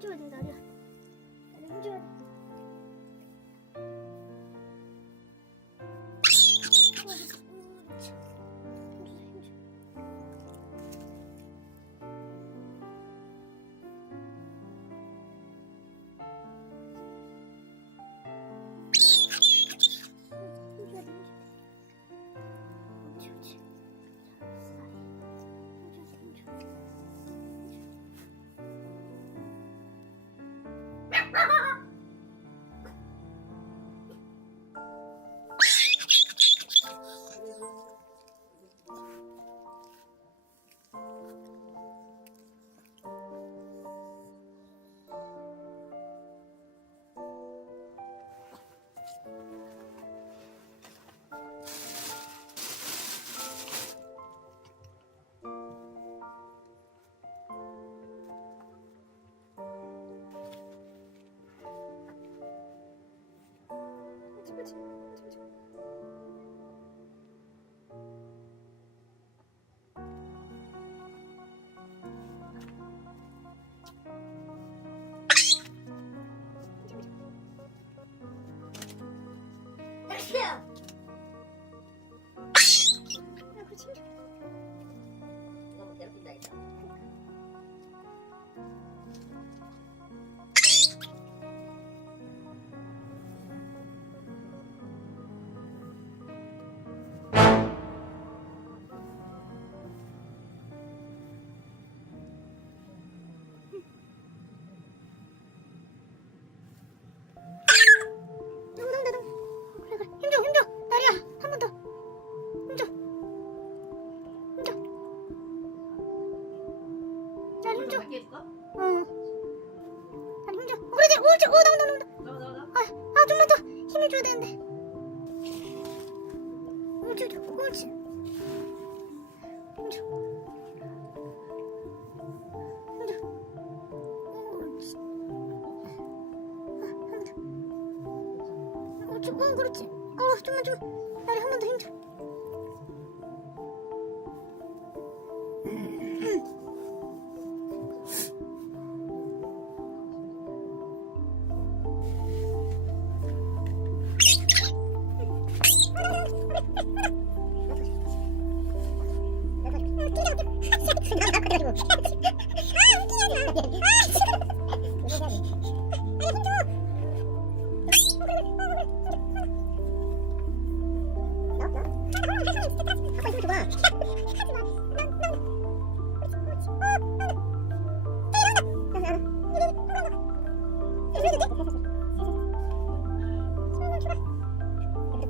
힘줘야 돼, 나를. 나를 힘줘야 돼. 너무 괴롭힌다 이거. 힘줘, 나리야, 한 번 더. 힘줘. 날 힘줘. 밖에 있어? 날 힘줘. 그러지, 옳지. 나온다. 좀만 더 힘을 줘야 되는데. 옳지. 힘줘. 옳지. 그렇지. 좀만. 나리 한 번 더 힘줘.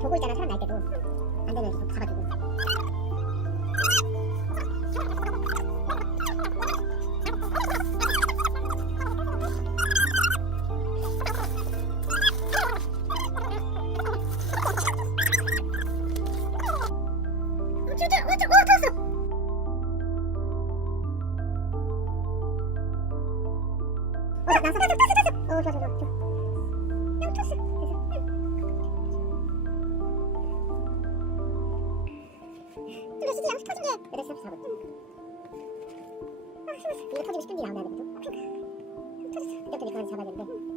보고 있잖아, 사람 날 때도. 안 되면 계속 잡아주고. 이거 터지고 싶은 게 나온다 그래도. 터졌어. 그때부터 이렇게 잡아야 되는데.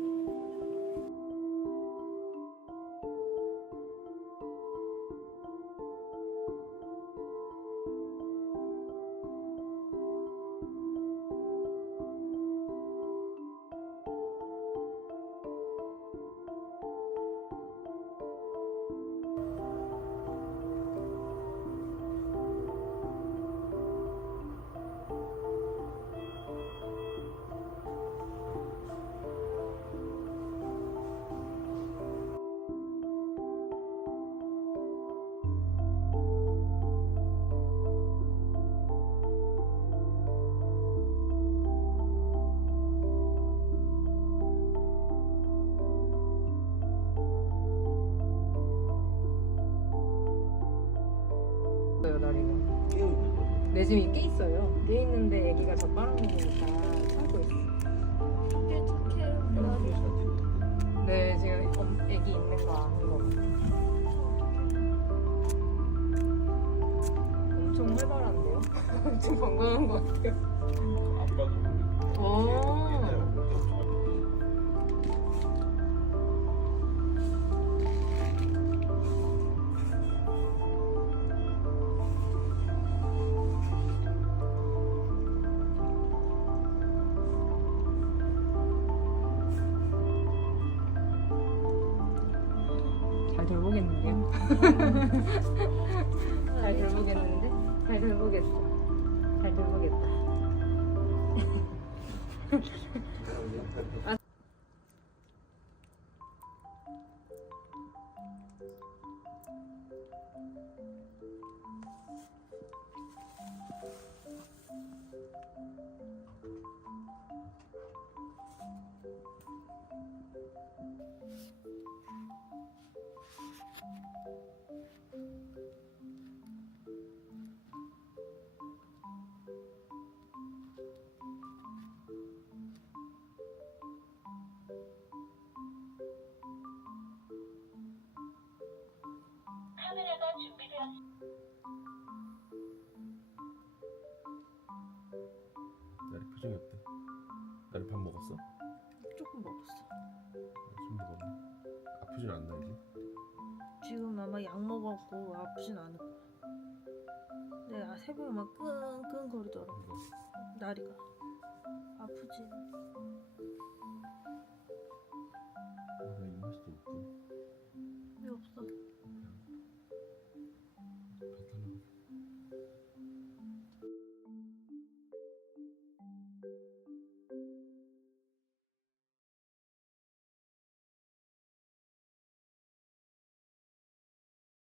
나리가 깨어 있는 거죠. 내 짐이 꽤 있어요. 꽤 있는데 애기가 저 빨아먹으니까 참고 있어. 네, 지금 애기 있는 거 아는 거 같아요. 엄청 활발한데요? 엄청 건강한 거 같아요. 아빠도 오. 옛날에 어릴 때 엄청 잘 돌보겠는데요? 잘 돌보겠는데? 잘 돌보겠어. 잘 돌보겠다. 카메라가 준비되었습니다. 나리 표정이 어때? 나리 밥 먹었어? 조금 먹었어. 좀 먹었네. 아프진 않나 이제? 지금 아마 약 먹었고 아프진 않을 거야. 근데 새벽에 막 끙끙 거리더라고. 이거 나리가 아프지.